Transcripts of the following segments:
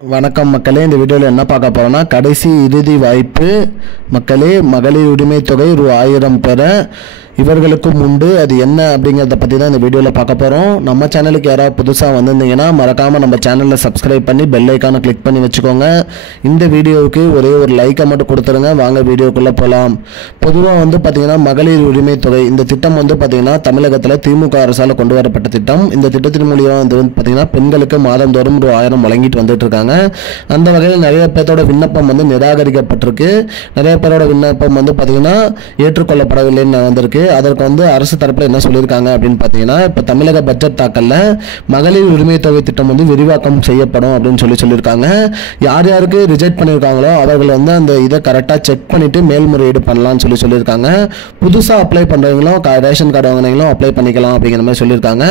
வணக்கம் மக்களே, இந்த வீடியோவில் என்ன பார்க்க போறோம்னா கடைசி இறுதி வாய்ப்பு மக்களே. மகளிர் உரிமை தொகை ரூ.1000 பெற இவர்களுக்கும் உண்டு. அது என்ன அப்படிங்கிறத பற்றி தான் இந்த வீடியோவில் பார்க்க போகிறோம். நம்ம சேனலுக்கு யாராவது புதுசாக வந்திருந்தீங்கன்னா மறக்காமல் நம்ம சேனலில் சப்ஸ்கிரைப் பண்ணி பெல் ஐக்கானை கிளிக் பண்ணி வச்சுக்கோங்க. இந்த வீடியோவுக்கு ஒரே ஒரு லைக்கை மட்டும் கொடுத்துருங்க. வாங்க வீடியோக்குள்ளே போகலாம். பொதுவாக பார்த்தீங்கன்னா மகளிர் உரிமை தொகை இந்த திட்டம் பார்த்தீங்கன்னா தமிழகத்தில் திமுக அரசால் கொண்டு வரப்பட்ட திட்டம். இந்த திட்டத்தின் மூலியமாக பார்த்தீங்கன்னா பெண்களுக்கு மாதந்தோறும் ரூ.1000 வழங்கிட்டு வந்துட்டு இருக்காங்க. அந்த வகையில் நிறைய பேரோட விண்ணப்பம் நிராகரிக்கப்பட்டிருக்கு. நிறைய பேரோட விண்ணப்பம் பார்த்தீங்கன்னா ஏற்றுக்கொள்ளப்படவில்லைன்னு வந்திருக்கு. அதற்கு அரசு தரப்பில் என்ன சொல்லியிருக்காங்க அப்படின்னு பார்த்தீங்கன்னா, இப்போ தமிழக பட்ஜெட் தாக்கல்ல மகளிர் உரிமை தொகை திட்டம் விரிவாக்கம் செய்யப்படும் அப்படின்னு சொல்லியிருக்காங்க. யார் யாருக்கு ரிஜெக்ட் பண்ணியிருக்காங்களோ அவர்கள் அந்த இதை கரெக்டாக செக் பண்ணிட்டு மேல்முறையீடு பண்ணலாம்னு சொல்லியிருக்காங்க. புதுசாக அப்ளை பண்ணுறவங்களும் ரேஷன் கார்டு வாங்கினவங்களும் அப்ளை பண்ணிக்கலாம் அப்படிங்கிற மாதிரி சொல்லியிருக்காங்க.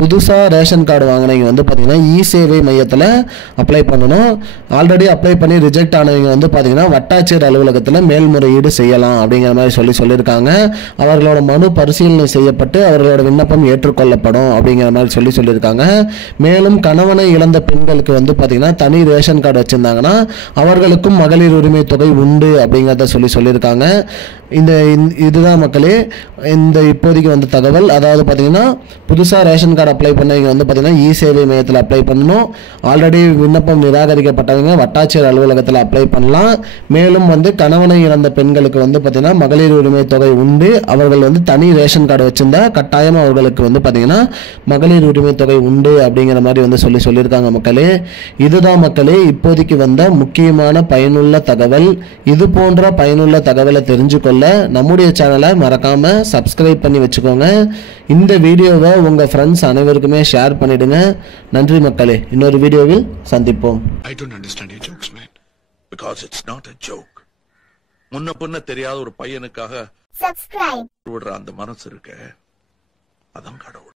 புதுசாக ரேஷன் கார்டு வாங்கினவங்க பார்த்தீங்கன்னா இ சேவை மையத்தில் அப்ளை பண்ணணும். ஆல்ரெடி அப்ளை பண்ணி ரிஜெக்ட் ஆனவங்க பார்த்தீங்கன்னா வட்டாட்சியர் அலுவலகத்தில் மேல்முறையீடு செய்யலாம் அப்படிங்கிற மாதிரி சொல்லியிருக்காங்க. அவர்களோட மனு பரிசீலனை செய்யப்பட்டு அவர்களோட விண்ணப்பம் ஏற்றுக்கொள்ளப்படும் அப்படிங்கிற மாதிரி சொல்லியிருக்காங்க. மேலும் கணவனை இழந்த பெண்களுக்கு பார்த்தீங்கன்னா தனி ரேஷன் கார்டு வச்சிருந்தாங்கன்னா அவர்களுக்கும் மகளிர் உரிமை தொகை உண்டு அப்படிங்கிறத சொல்லியிருக்காங்க. இதுதான் மக்களே இந்த இப்போதைக்கு தகவல். அதாவது பார்த்தீங்கன்னா புதுசாக ரேஷன் கார்டு அப்ளை பண்ணவங்க பார்த்தீங்கன்னா இ சேவை மையத்தில் அப்ளை பண்ணணும். ஆல்ரெடி விண்ணப்பம் நிராகரிக்கப்பட்டவங்க வட்டாட்சியர் அலுவலகத்தில் அப்ளை பண்ணலாம். மேலும் கணவனை இழந்த பெண்களுக்கு பார்த்தீங்கன்னா மகளிர் உரிமை தொகை உண்டு. அவர்கள் தனி ரேஷன் கார்டு வச்சிருந்தா கட்டாயம் அவர்களுக்கு பார்த்தீங்கன்னா மகளிர் உரிமை தொகை உண்டு அப்படிங்கிற மாதிரி சொல்லியிருக்காங்க மக்களே. இதுதான் மக்களே இப்போதைக்கு வந்த முக்கியமான பயனுள்ள தகவல். இது போன்ற பயனுள்ள தகவலை தெரிஞ்சுக்கொள்ள நம்முடைய சேனலை மறக்காம சப்ஸ்கிரைப் பண்ணி வச்சுக்கோங்க. இந்த வீடியோவை உங்க ஃப்ரெண்ட்ஸ் அனைவருக்குமே ஷேர் பண்ணிடுங்க. நன்றி மக்களே. இன்னொரு வீடியோவில் சந்திப்போம். I don't understand your jokes, man. Because it's not a joke. முன்ன பின்ன தெரியாத ஒரு பையனுக்காக subscribe விடுற அந்த மனசு இருக்க, அதான் கடவுள்.